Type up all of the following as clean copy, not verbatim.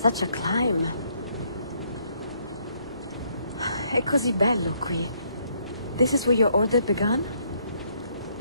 such a climb. È così bello qui. This is where your order began?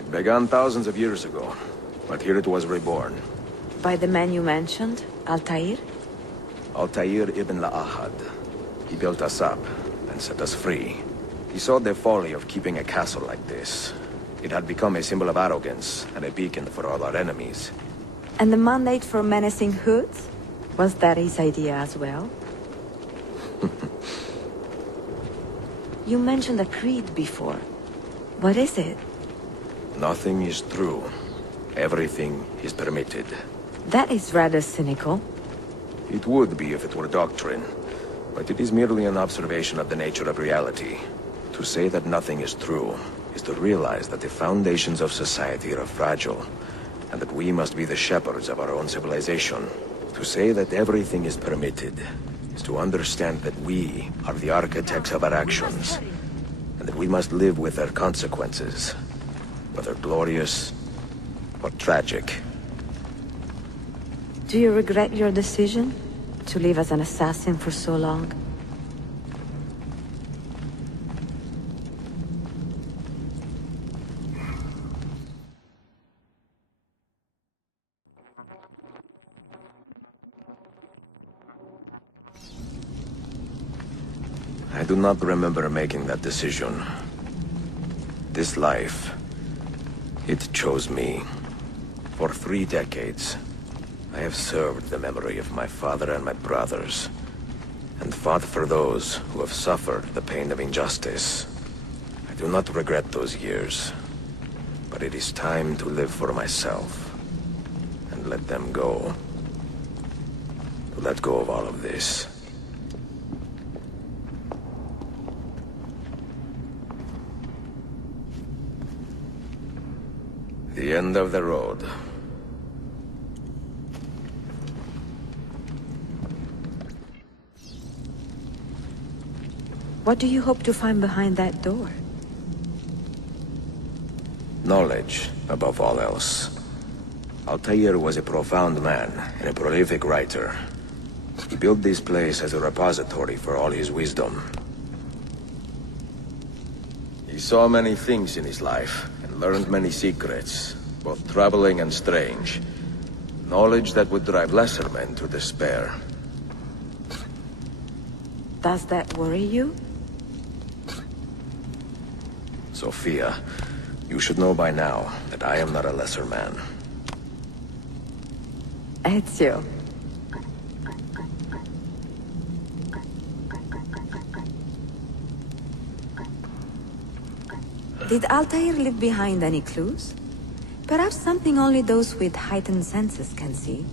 It began thousands of years ago, but here it was reborn. By the man you mentioned, Altair? Altair ibn La'ahad. He built us up and set us free. He saw the folly of keeping a castle like this. It had become a symbol of arrogance and a beacon for all our enemies. And the mandate for menacing hoods? Was that his idea as well? You mentioned a creed before. What is it? Nothing is true. Everything is permitted. That is rather cynical. It would be if it were doctrine, but it is merely an observation of the nature of reality. To say that nothing is true is to realize that the foundations of society are fragile, and that we must be the shepherds of our own civilization. To say that everything is permitted is to understand that we are the architects of our actions, and that we must live with their consequences, whether glorious or tragic. Do you regret your decision to live as an assassin for so long? I do not remember making that decision. This life, it chose me. For 3 decades, I have served the memory of my father and my brothers, and fought for those who have suffered the pain of injustice. I do not regret those years, but it is time to live for myself, and let them go. To let go of all of this. The end of the road. What do you hope to find behind that door? Knowledge, above all else. Altair was a profound man and a prolific writer. He built this place as a repository for all his wisdom. He saw many things in his life, and learned many secrets, both troubling and strange. Knowledge that would drive lesser men to despair. Does that worry you? Sophia, you should know by now that I am not a lesser man. Ezio. Did Altair leave behind any clues? Perhaps something only those with heightened senses can see.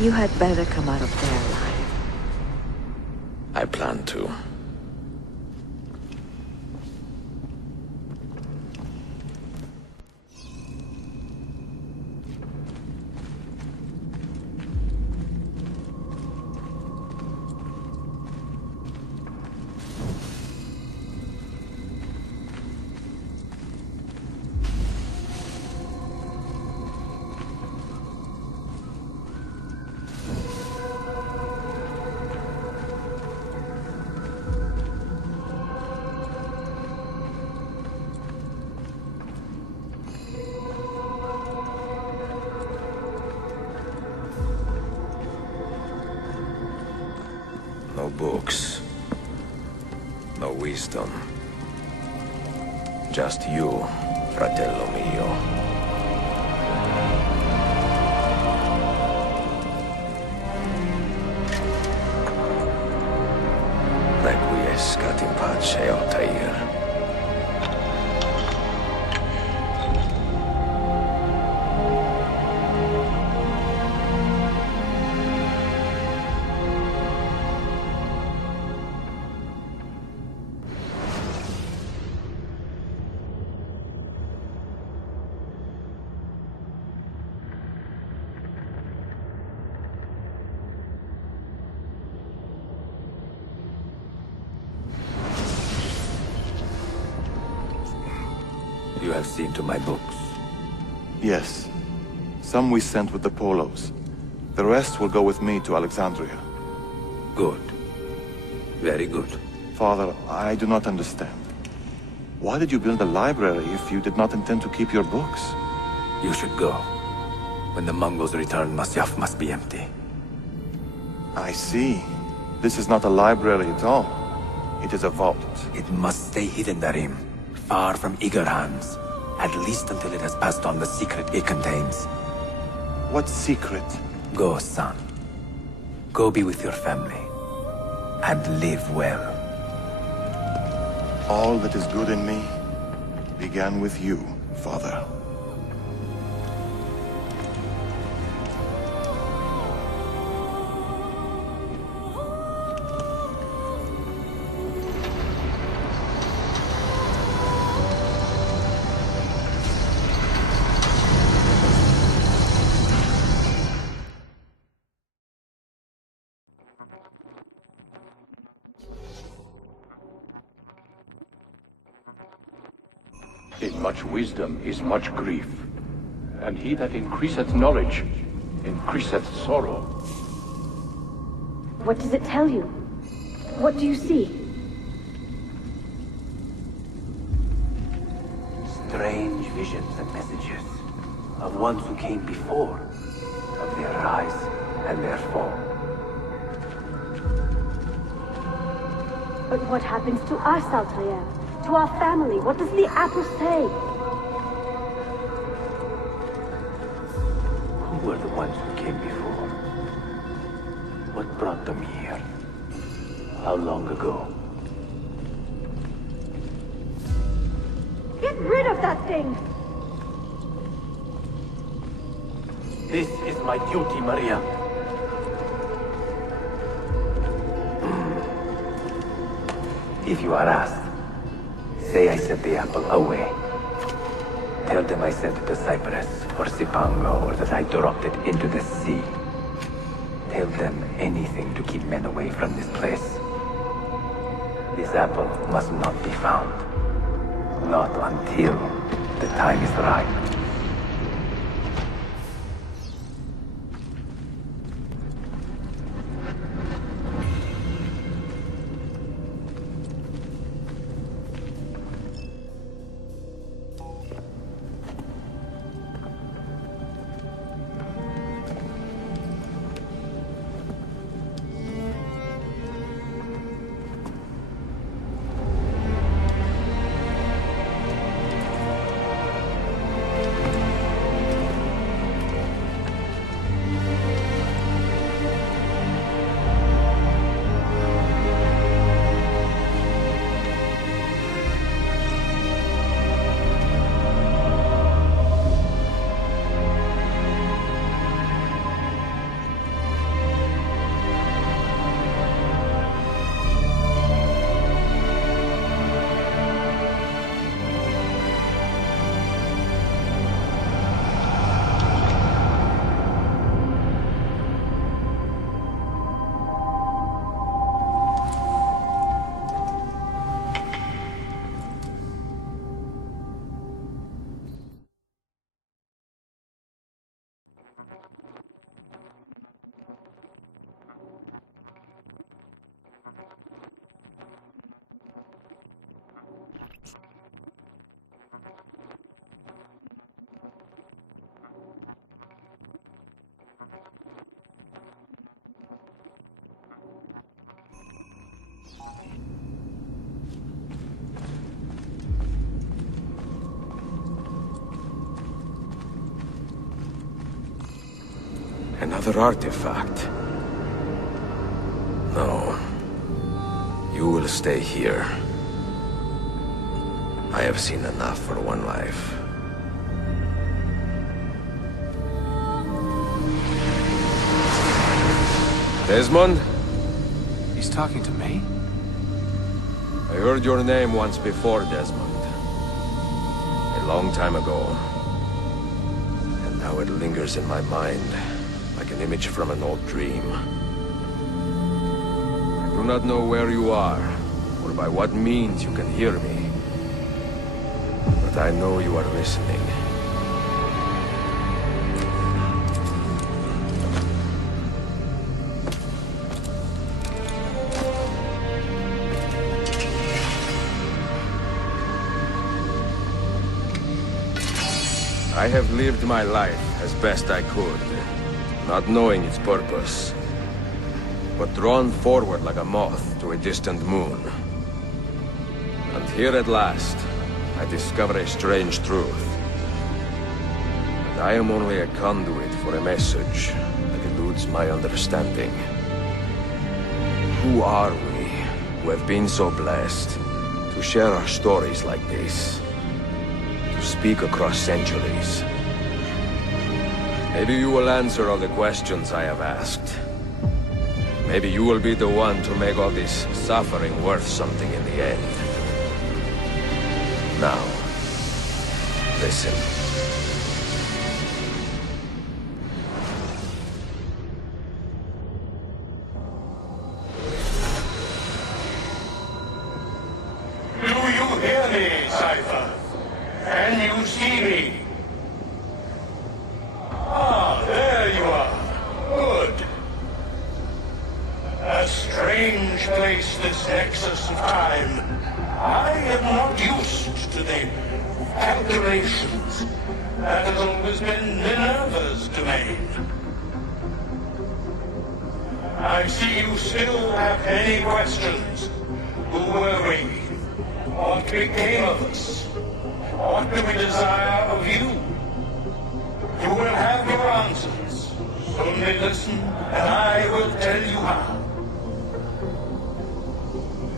You had better come out of there alive. I plan to. books. No wisdom. Just you, fratello mio. Requiescat in pace, Altair. You have seen to my books. Yes. Some we sent with the Polos. The rest will go with me to Alexandria. Good. Very good. Father, I do not understand. Why did you build a library if you did not intend to keep your books? You should go. When the Mongols return, Masyaf must be empty. I see. This is not a library at all. It is a vault. It must stay hidden, Darim. Far from eager hands. At least until it has passed on the secret it contains. What secret? Go, son. Go be with your family. And live well. All that is good in me began with you, Father. In much wisdom is much grief, and he that increaseth knowledge increaseth sorrow. What does it tell you? What do you see? Strange visions and messages of ones who came before, of their rise and their fall. But what happens to us, Altair? To our family? What does the apple say? Who were the ones who came before? What brought them here? How long ago? Get rid of that thing! This is my duty, Maria. If you are asked, say I sent the apple away. Tell them I sent it to Cyprus, or Cipango, or that I dropped it into the sea. Tell them anything to keep men away from this place. This apple must not be found. Not until the time is right. Another artifact. No. You will stay here. I have seen enough for one life. Desmond? He's talking to me? I heard your name once before, Desmond. A long time ago. And now it lingers in my mind, like an image from an old dream. I do not know where you are, or by what means you can hear me. But I know you are listening. I have lived my life as best I could, not knowing its purpose, but drawn forward like a moth to a distant moon. And here at last, I discover a strange truth. That I am only a conduit for a message that eludes my understanding. Who are we, who have been so blessed, to share our stories like this? To speak across centuries. Maybe you will answer all the questions I have asked. Maybe you will be the one to make all this suffering worth something in the end. Now, listen. Do you hear me, Cypher? Can you see me? Ah, there you are. Good. A strange place, this nexus of time. I am not used to the calculations. That has always been Minerva's domain. I see you still have many questions. Who were we? What became of us? What do we desire of you? You will have your answers. Only listen, and I will tell you how.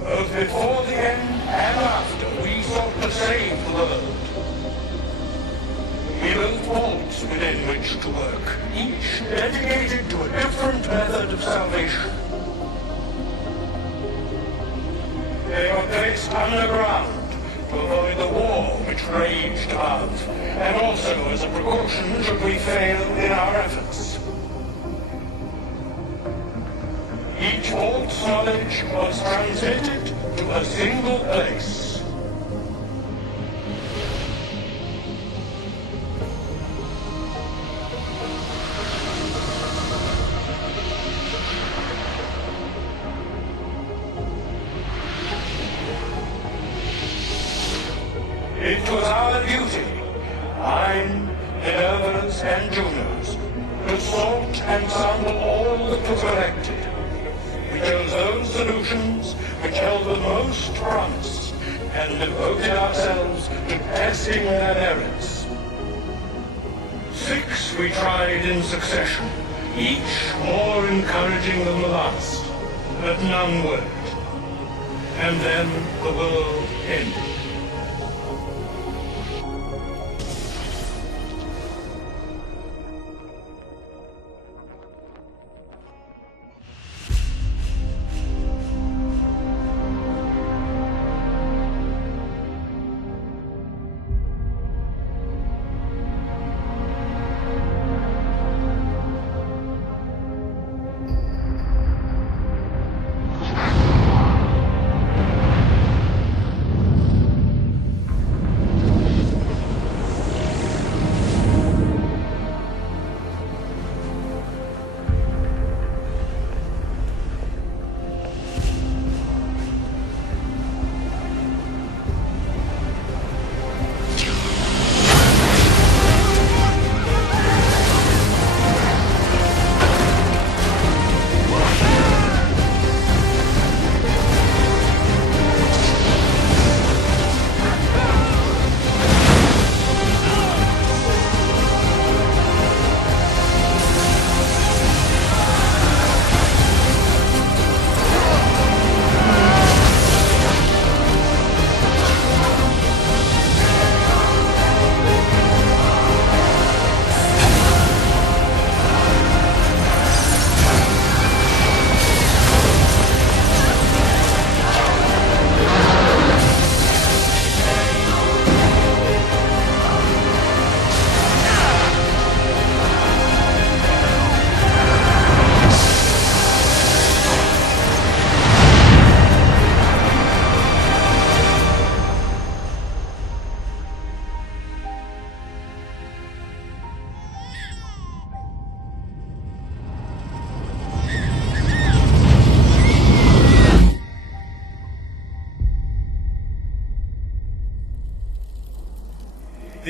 Both before the end and after, we sought to save the world. We built vaults within which to work, each dedicated to a different method of salvation. They were placed underground to avoid the war which raged above, and also as a precaution should we fail in our efforts. Each vault's knowledge was transmitted to a single place. It was our duty, mine, Minerva's, and Juno's, to sort and sample all that was collected. We chose those solutions which held the most promise, and devoted ourselves to testing their merits. 6 we tried in succession, each more encouraging than the last, but none worked. And then the world ended.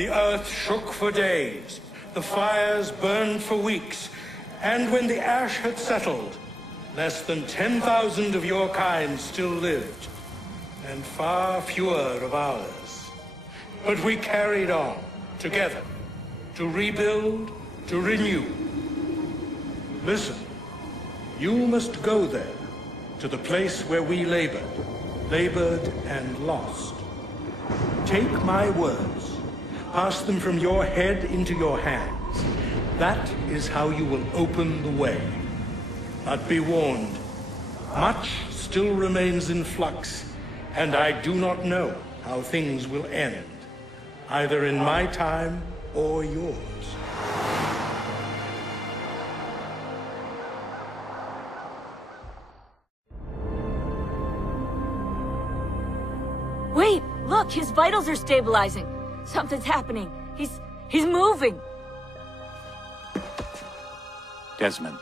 The earth shook for days, the fires burned for weeks, and when the ash had settled, less than 10,000 of your kind still lived, and far fewer of ours. But we carried on, together, to rebuild, to renew. Listen, you must go there, to the place where we labored and lost. Take my words, pass them from your head into your hands. That is how you will open the way. But be warned, much still remains in flux, and I do not know how things will end, either in my time or yours. Wait, look, his vitals are stabilizing. Something's happening. He's moving. Desmond,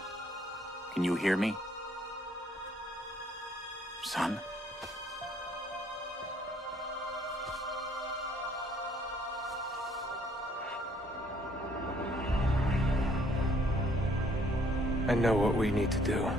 can you hear me? Son? I know what we need to do.